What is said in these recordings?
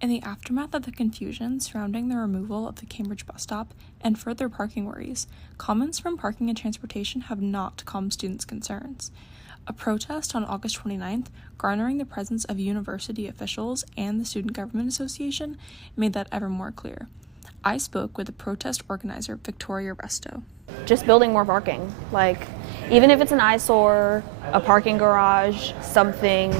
In the aftermath of the confusion surrounding the removal of the Cambridge bus stop and further parking worries, comments from Parking and Transportation have not calmed students' concerns. A protest on August 29th, garnering the presence of university officials and the Student Government Association, made that ever more clear. I spoke with the protest organizer, Victoria Resto. Just building more parking, even if it's an eyesore, a parking garage, something,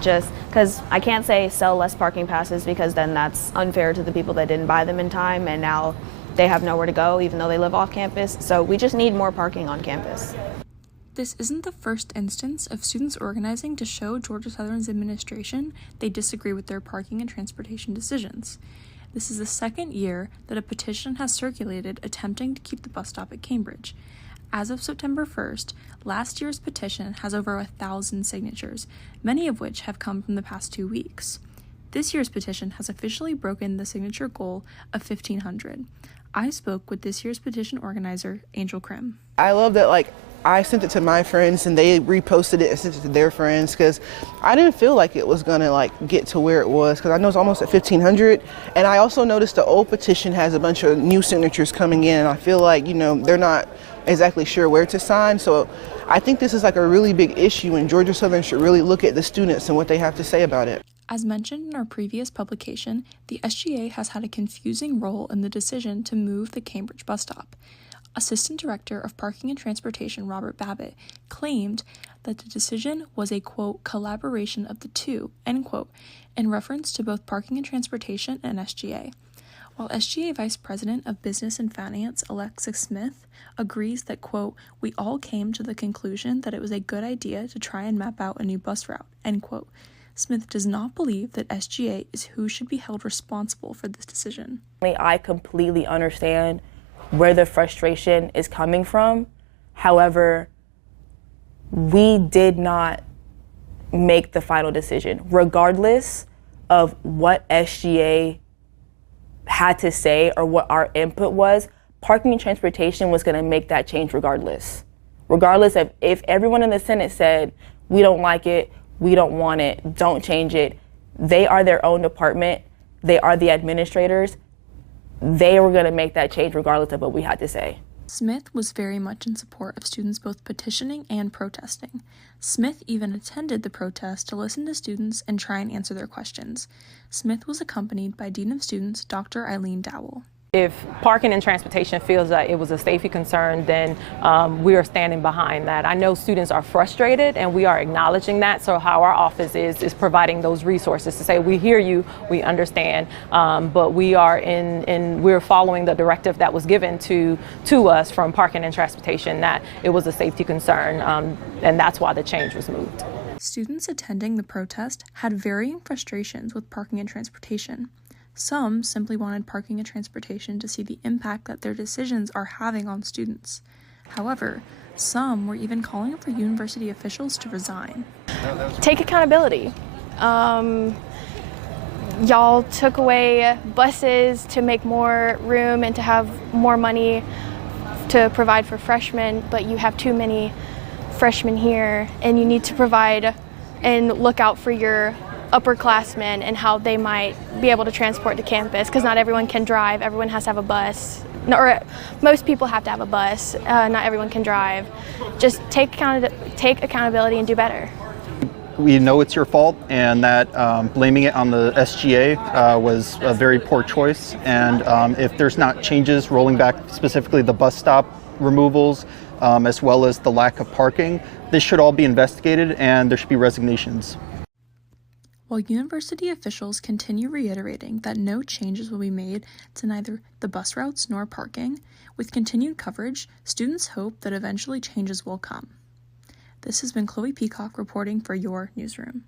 just because I can't say sell less parking passes because then that's unfair to the people that didn't buy them in time and now they have nowhere to go even though they live off campus. So we just need more parking on campus. This isn't the first instance of students organizing to show Georgia Southern's administration they disagree with their parking and transportation decisions. This is the second year that a petition has circulated attempting to keep the bus stop at Cambridge. As of September 1st, last year's petition has over 1,000 signatures, many of which have come from the past 2 weeks. This year's petition has officially broken the signature goal of 1,500. I spoke with this year's petition organizer, Angel Krim. I love that, I sent it to my friends and they reposted it and sent it to their friends because I didn't feel like it was gonna get to where it was because I know it's almost at 1,500. And I also noticed the old petition has a bunch of new signatures coming in and I feel like, they're not exactly sure where to sign. So I think this is a really big issue and Georgia Southern should really look at the students and what they have to say about it. As mentioned in our previous publication, the SGA has had a confusing role in the decision to move the Cambridge bus stop. Assistant Director of Parking and Transportation Robert Babbitt claimed that the decision was a, quote, collaboration of the two, end quote, in reference to both Parking and Transportation and SGA. While SGA Vice President of Business and Finance Alexis Smith agrees that, quote, we all came to the conclusion that it was a good idea to try and map out a new bus route, end quote, Smith does not believe that SGA is who should be held responsible for this decision. I completely understand where the frustration is coming from. However, we did not make the final decision. Regardless of what SGA had to say or what our input was, Parking and Transportation was going to make that change regardless. Regardless of if everyone in the Senate said, we don't like it, we don't want it, don't change it, they are their own department, they are the administrators, they were going to make that change regardless of what we had to say. Smith was very much in support of students both petitioning and protesting. Smith even attended the protest to listen to students and try and answer their questions. Smith was accompanied by Dean of Students, Dr. Eileen Dowell. If Parking and Transportation feels that it was a safety concern, then we are standing behind that. I know students are frustrated and we are acknowledging that, so how our office is providing those resources to say we hear you, we understand, but we are we're following the directive that was given to us from Parking and Transportation that it was a safety concern, and that's why the change was moved. Students attending the protest had varying frustrations with Parking and Transportation. Some simply wanted Parking and Transportation to see the impact that their decisions are having on students. However, some were even calling for university officials to resign. Take accountability. Y'all took away buses to make more room and to have more money to provide for freshmen, but you have too many freshmen here, and you need to provide and look out for your upperclassmen and how they might be able to transport to campus, because not everyone can drive. Everyone has to have a bus, or most people have to have a bus. Not everyone can drive. Just take accountability and do better. We know it's your fault, and that blaming it on the SGA was a very poor choice. And if there's not changes rolling back, specifically the bus stop removals, as well as the lack of parking, this should all be investigated and there should be resignations. While university officials continue reiterating that no changes will be made to neither the bus routes nor parking, with continued coverage, students hope that eventually changes will come. This has been Chloe Peacock reporting for your newsroom.